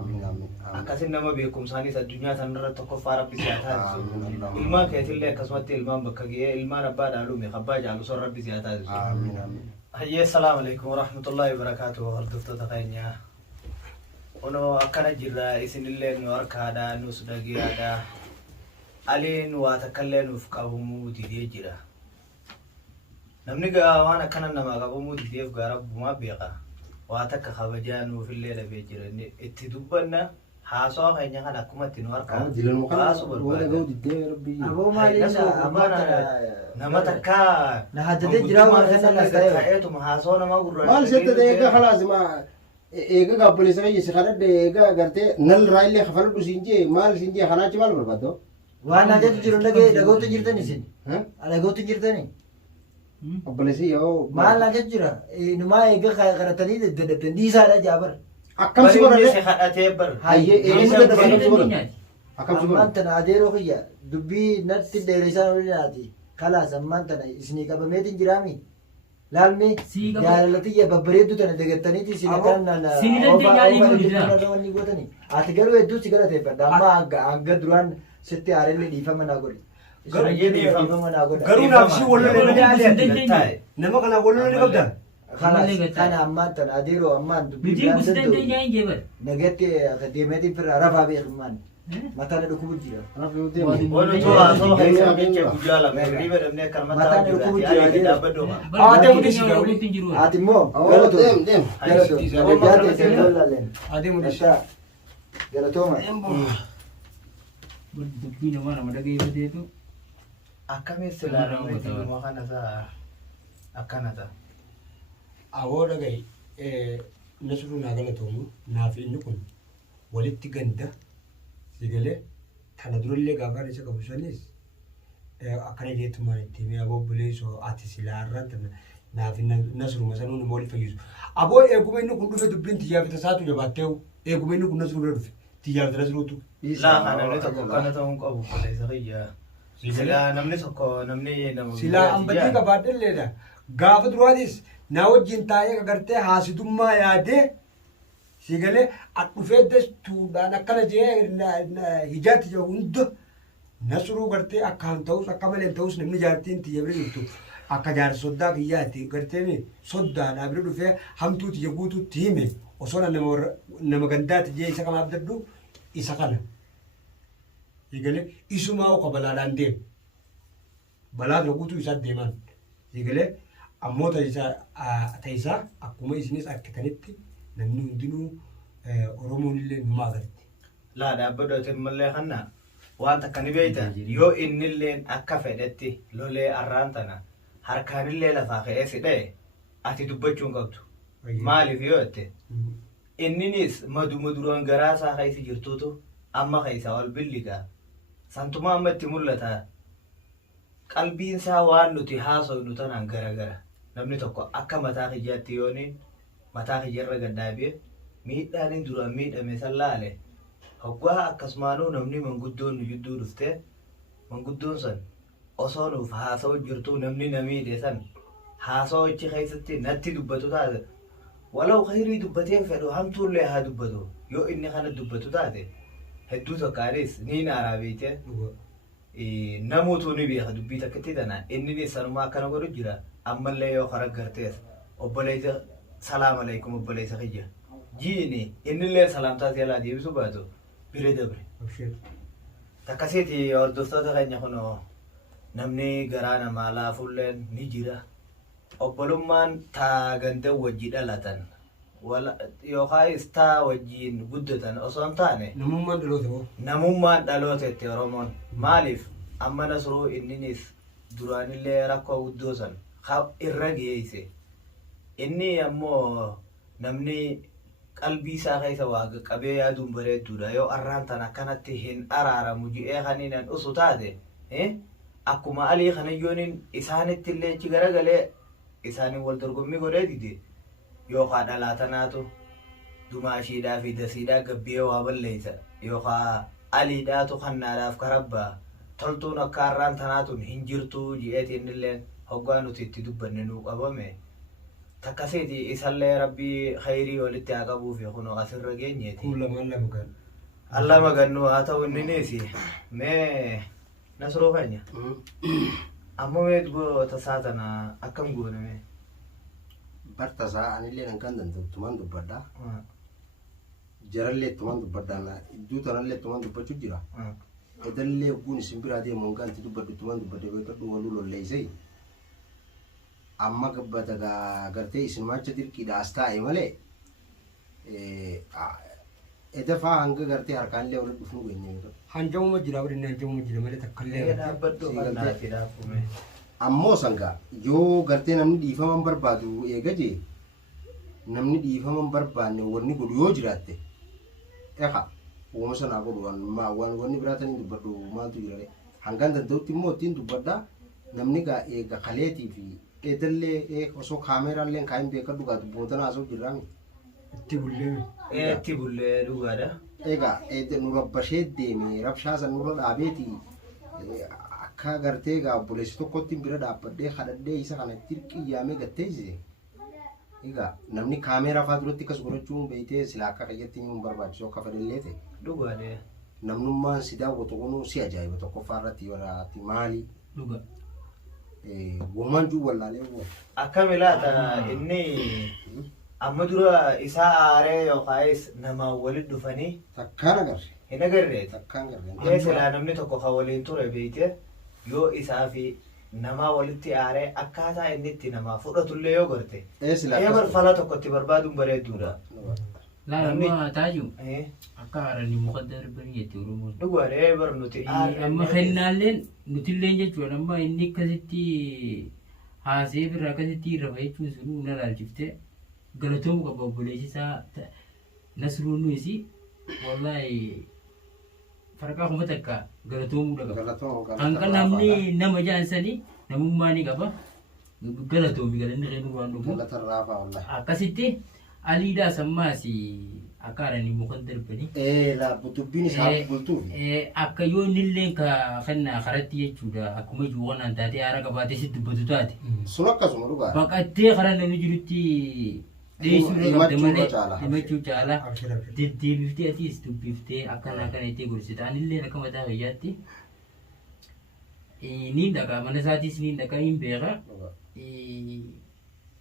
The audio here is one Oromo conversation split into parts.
آمين آمين أكاسين نما بيكم ساني الدنيا سنرى تكفى ربي سياتها إلما كيتلي كسمت إلمان بكجيه إلمان أباد علومي خباج على صور ربي سياتها آمين آمين هيا السلام عليكم ورحمة الله وبركاته وردفت تقينيا ono akana jirra isin illee nu harkaadha nus dhagiyaadha aliin waa takkallee nuuf qabamuu didee jira namni gaa waan akkana nama qabamuu dideef gaa rabbumaa beeka waa takka kabajaa nuuf illee dhabee jira itti dubbanna haasoo keenya kan akkuma itti nu harkaa baasu barbaada nama takka na haddadee jira waan kana ta'eetuma haasoo nama gurra maal sette deega khalaas ma eega gaabbalisa kayyi khadde eega garte nal raayle khafaldu sinje maal sinje khanachi maal barbado waan ajatu jiru dhagootu jirtani sin dhagootu jirtani abbalisi yo maal ajatu jira numa eega qaratani dedebten diisaadha jaabar akkam si godhane si khadhatee bar hayye eega dabana si godhane akkam si godhane amman adeero khiyya dubbii natti dheerisaan olinaati kalaas amman tana isni qabameetin jiraami lalmi jaalalati ya babbareeddu tana degattaniiti sinatan sinidani gotani ati garuu hedduu si galateeffadha amma hanga duraan sitti aarelle dhiifama naa godhe garuu naafsi wallolee nama kana wallolee qabda kana ammaan tana adeeroo ammaan dubbii nagatti deemeetiin firraa rafaa beekumaan mataan dhukkubuu jira. Walu tu asal hari ini bujala, mereka benar kan mataan dhukkubuu jira. Ada mudi sih kau. Ati mo. Kalau dem. Ati mudi sih. Galatoma. Dubbi nama nama dah gaya betul tu. Akan istilah nama itu makan ada, akan ada. Awal lagi nasrul naga tumu nafi nukun walit tiganda. Sigale thana durulle gafar isa kabusanis akane je tumani timi abo buleso atisila tan nafi nasru masanu ni moli fayus abo egume nu kundu fe dubbin tiya fita satu jabateu egume nu kundu nasru redu tiya fita nasru tu la kana ne to kana to ko abu bulesa riya sila namne sokko namne nam sila ambati ka badel leda gafa durwadis na wajin taye ka garte hasidumma yaade sigale adufedes tuudaan akkana jee hijaati je hunda nasruu gartee akkaan ta'us akka malee ta'us namni jaartiin tiyyabire jirtu akka jaar soddaa kiyyaati gartee soddaadhaa bira dhufee hamtuu tiyya guutuutti hime osoo nama gandaati jee isa kana abdaddu isa kana sigale isumaa uka balaadhaan deem balaa dura guutuu isaa deeman sigale ammoo ta'isaa akkuma isinis akkitanitti namni hundinuu Oromoon illee numaa agarti. Laa dhaabbadootiin mallee kanna waan takka ni beeyta yoo inni illee akka fedhetti lolee arraan tana harkaan illee lafaa ka'ee sidhee ati dubbachuun qabdu. Maaliif yoo jette inninis maduran garaa isaa keessa jirtuutu amma keessa wal billigaa santumaa amma itti mul'ata qalbiin isaa waan nuti haasofnu tanaan gara namni tokko akka mataa kiyyaatti yooniin mataa kiyyarra gaddaabee miidhaan duraan miidhame san laale hoggaa akkasumaanuu namni manguddoon nu jidduu dhuftee manguddoon san osoo nuuf haasa'u jirtuu namni na miidhe san haasa'u achi keessatti natti dubbatu taate walau khayrii dubbatee fedhu hamtuullee haa dubbatu yoo inni kana dubbatu taate hedduu tokkaanis ni naaraa beekte namuutuu ni beeka dubbii takkatti tana inni sanumaa akkana godhu jira ammallee yoo kara gartees obboleessa salaam alaikum obboleessa kiyya jiini innillee salaamtaa si'alaa deebisu baatu bire dabre takkasiiti hordoftoota keenya kunoo namni garaa namaa laafulleen ni jira obbolummaan taa ganda wajji dhalatan yookaas taa wajjiin guddatan osoo hin taane namummaan dhalootetti Oromoon maaliif amma nasruu inninis duraanillee rakkoo guddoo san irra geeyse inni ammoo namni qalbii isaa keessa waaqa qabee yaaduun bareedduudha yoo arraan tan akkanatti hin araaramu ji'ee kaniinan usu taate akkuma alii kanayyooniin isaanitti illee achi garagalee isaaniin wal dorgommii godhee dide yookaan dhalaatanaatu dumaashiidhaa fi dasiidhaa gabbee waa balleessa yookaan aliidhaatu kannaadhaaf karabbaa toltuun akka arraan tanaatuun hin jirtuu ji'eetiin illee hoggaa nuti itti dubbanne nuu qabame takkasiiti isallee rabbii khayrii walitti haa qabuuf kunoo asirra geenyeeti. Kun lama gan. Allah magannu haa ta'u inni niisi mee nasroo keenya. Amma mee tasaa tana akkam gooname. Bartasaa anillee kan danda'u tumaan dubbadhaa. Jarallee tumaan dubbadhaa iddoo tanallee tumaan dubbachuu jira. Edallee kun isin biraa deemuun kan itti dubbadhu tumaan dubbadhee beekadhu waluu lolleessee. Amma gabbata gartee isin maacha dirqiidha as taa'e malee. Edafaa hanga gartee harkaanillee walitti dhufuu geenye. Hanjamuma jira waliin hanjamuma jira malee takkallee. Dhaabbadhu kan naati dhaabume. Ammoo sangaa yoo gartee namni dhiifama barbaadu eega jee namni dhiifama barbaanne wanni godhu yoo jiraatte eeqa uuma sanaa godhu wanni biraatanii dubbadhu maaltu jira hangaan danda'utti immoo ittiin dubbadhaa namni gaa eega kaleetii fi eedallee osoo kaameraallee kaayin beekadhu gaa dubboota naasoo jirraami. Itti bullee dhugaadha. Egaa nu rabbashee deeme rabshaa san nurra dhaabeetii akka gartee gaa obboleessi tokkotti bira dhaabbadhee kadhadhee isa kana dirqiyyaamee gatteessise. Egaa namni kaameeraa fa'aa duratti akkas godhachuun beektee silaa akka qayyatti hin barbaachisu akka fedhallee ta'e. Dhugaadha. Namnummaan si daawwatu kunuu si ajaa'iba tokkoffaa irratti waraatti maali? Dhuga. Uumaan juu wallaalee uuma. Akkami laata inni amma dura isaa aaree yookaayis nama walitti dhufanii. Takkaan agarre. Hin agarree. Takkaan agarre. Silaa namni tokko kan waliin ture beektee yoo isaa fi nama walitti aaree akkaataa inni itti namaa fudhatullee yoo garte. Barfala tokkotti barbaaduun bareedduudha. Laalama taaju akka haaranii muka darbanii jetti Oromoon. Dhugaadha barnuti. Amma kennaalleen nutillee jechuudha amma inni akkasitti haasee birraa akkasitti irra jechuun sun na laalchiftee galatoomuu qaba obboleessi isaa Nasruun nuyi wallahi farqaa kuma takka galatoomuu qaba. Hanqa namni nama jaansanii namummaa ni qaba. Galatoomi galanni reenu waan dhufu. Akkasitti aliidhaa sammaas akka haaranii muka darbanii. Dubbiin isaa bultuuf. Akka yoo innillee kannaa karatti jechuudha akkuma jiru kanaan taatee haara qabaatee si dubbatu taate. Sun akkasuma dhugaa. Baqattee karaa namni jirutti dhiyeessuu qabda malee himachuu caala deddeebiftee atiis dubbiftee akkana akkana itti gorsita anillee akka mataa fayyaatti niin dhagaa mana isaatiis niin dhagaa hin beeka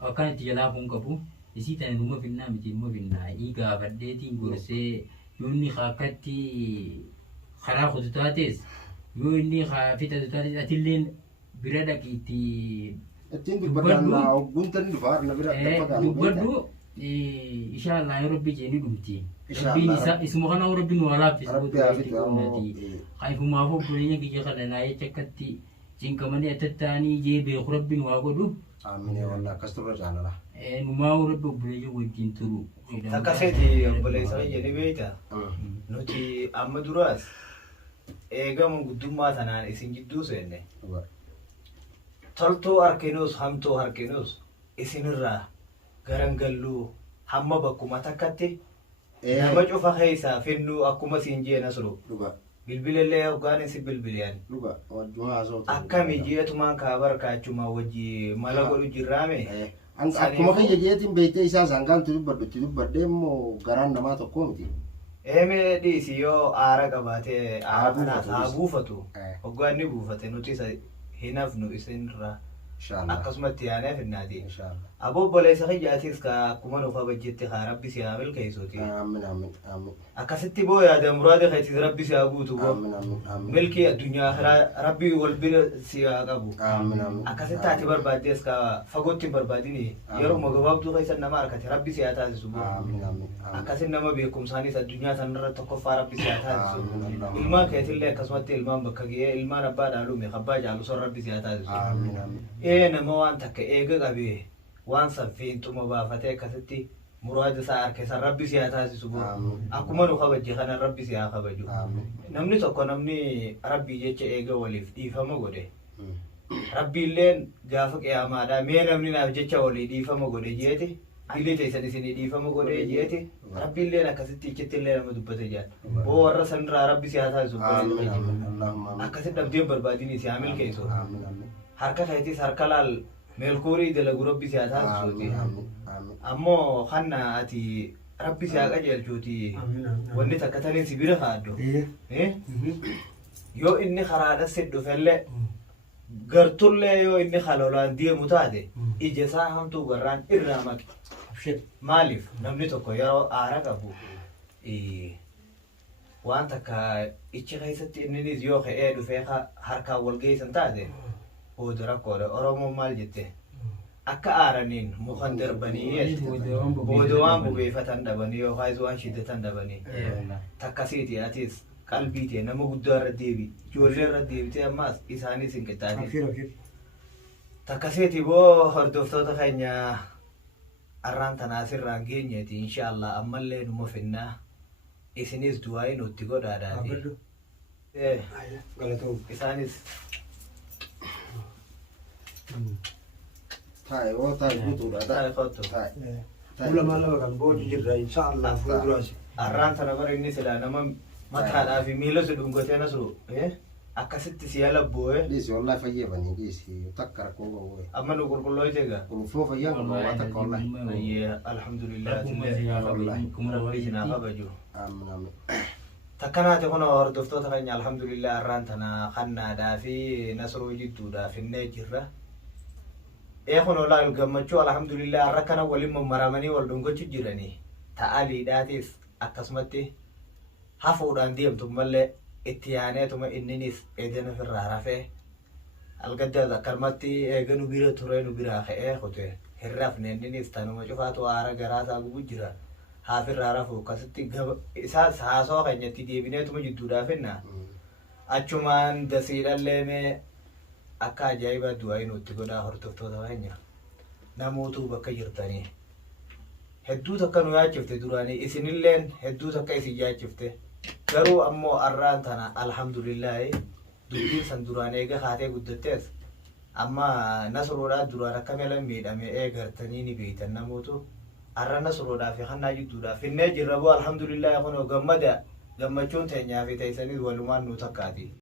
akkaan itti jalaa kun qabu isii tana numa finnaa miti numa finnaa ii gaafadheetiin gorsee yoo inni akkatti karaa kutu taates yoo inni fixatu taates atillee bira dhaqiitti ittiin dubbadhaan guntan dhufaa na bira dubbadhu inshallah yoo rabbi jeeni dhumti rabbiin isaa isuma kana rabbi nu walaafis kaifumaaf obboleenya kiyya kana naa jecha akkatti cinqamanii attattaanii jee beeku rabbiin waa godhu aaminee wallah akkas turre jaalala numaa rabbi obboleenya wajjin turu Takkaseeti obboleessa jedhee beekta nuti amma duraas eegamu guddummaa sanaan isin jidduu seenne toltuu harkinuus hamtuu harkinuus isinirraa garangalluu hamma bakkuma takkatti nama cufa keessaa finnuu akkuma siin jee Nasru bilbilillee hoggaan isin bilbiliyaan akkami jeetumaan kaabar kaachuma wajji mala godhu jirraame akkuma kiyya jeetiin beektee isaa sangaantu dubbadhutti dubbadhee immoo garaan namaa tokkoo miti. Eemee dhiisi yoo aara qabaatee aara kanaas haa buufatu hoggaan ni buufate nuti isa hin hafnu isinirraa akkasumatti yaanee finnaati. Aboo obboleessa kiyyaatiis ka akkuma nuuf abajjetti haa rabbi si haa milkeessuuti. Akkasitti boo yaada muraada keetis rabbi si haa guutu boo milkii addunyaa rabbi wal bira si haa qabu. Akkasitti ati barbaaddees ka fagootti hin barbaadini yeroo gabaabduu keessa nama harkate rabbi si haa taasisu boo. Akkasitti nama beekumsaanis addunyaa sanarra tokkoffaa rabbi si haa taasisu. Ilmaan keetillee akkasumatti ilmaan bakka ga'ee ilmaan abbaa dhaalume abbaa jaalu son rabbi si haa taasisu. Nama waan takka eega qabee waan sanfiin xuma baafatee akkasitti muraada isaa harkeessa rabbi si haa taasisu akkuma nu kabajje kana rabbi si haa kabaju. Namni tokko namni rabbii jecha eega waliif dhiifama godhe rabbiilleen gaafa qiyaamaadhaa mee namni naaf jecha walii dhiifama godhe jeeti dilii teessan isinii dhiifama godhe jeeti rabbiilleen akkasitti ichittillee nama dubbate jaan boo warra sanirraa rabbi si haa taasisu akkasitti dhabdeen barbaadini si haa milkeessu. Harka keetis harka laal meelkuurii dalagu rabbi siyaa taasisuuti ammoo hanna ati rabbi siyaa qajeelchuuti wanni takka tanii si bira kaaddu yoo inni karaadha si dhufellee gartullee yoo inni halolaan deemu taate ija isaa hamtuu garraan irraa maqi maaliif namni tokko yeroo aara qabu waan takka ichi keessatti inninis yoo ka'ee dhufee harkaan wal geessan taate booda rakkoodha oromoon maal jette akka aaraniin mukan darbanii booda waan bubeeffatan dhabanii yookaan waan shiddatan dhabanii takkasiiti atis qalbii ta'e nama guddaa irra deebi ijoollee irra deebitee ammaas isaanis hin qixxaatin takkasiiti boo hordoftoota keenya arraan tanaasirraan geenyeeti inshaallah ammallee numa finnaa isinis du'aayi nutti godhaadhaati isaanis taa'e oo taa'e guutuudha taa'e kottu Kula maala kan boodi jirra inshaallah fuulduraas. arraan tana bara inni silaa nama mataadhaa fi miila si dhungatee nasru akkasitti si yala bu'ee dhiisi wallahi fayyabanii dhiisi takka rakkoo ga'uure amma nu qulqullooyte gaa ulfoo fayyaa ga'uuraa takka wallahi ayyee alhamdulillah rabbii sinaa kabaju aamin aamin takkanaati kun hordoftoota keenya alhamdulillah arraan tana kannaadhaa fi nasruu jidduudhaa finnee jirra kun olaa gammachuu alhamdulillah arra kana waliin mammaramanii wal dhungachu jiranii ta'aliidhaatis akkasumatti hafuudhaan deemtu mallee itti yaaneetuma inninis eedana firraa rafee algaddaas akkanumatti eeganu bira ture nu biraa ka'ee kute hirrafne inninis tanuma cufaatu aara garaasaa gubu jira haafirraa rafu akkasitti isaas haasoo keenyatti deebineetuma jidduudhaa finna achumaan dasiidhallee mee akka ajaa'iba du'aayi nutti godhaa hordoftoota keenya namoota bakka jirtanii hedduu takka nu yaachifte duraanii isinilleen hedduu takka isin yaachifte garuu ammoo arraan tana alhamdulillahi dubbiin san duraan eega haatee guddattees amma nasroodhaa duraan akka meelan miidhame eegartanii ni beeytan namootu arra nasroodhaa fi hannaa jidduudhaa finnee jirra boo alhamdulillahi kunoo gammachuun teenyaa fi teessanis walumaan nu takkaati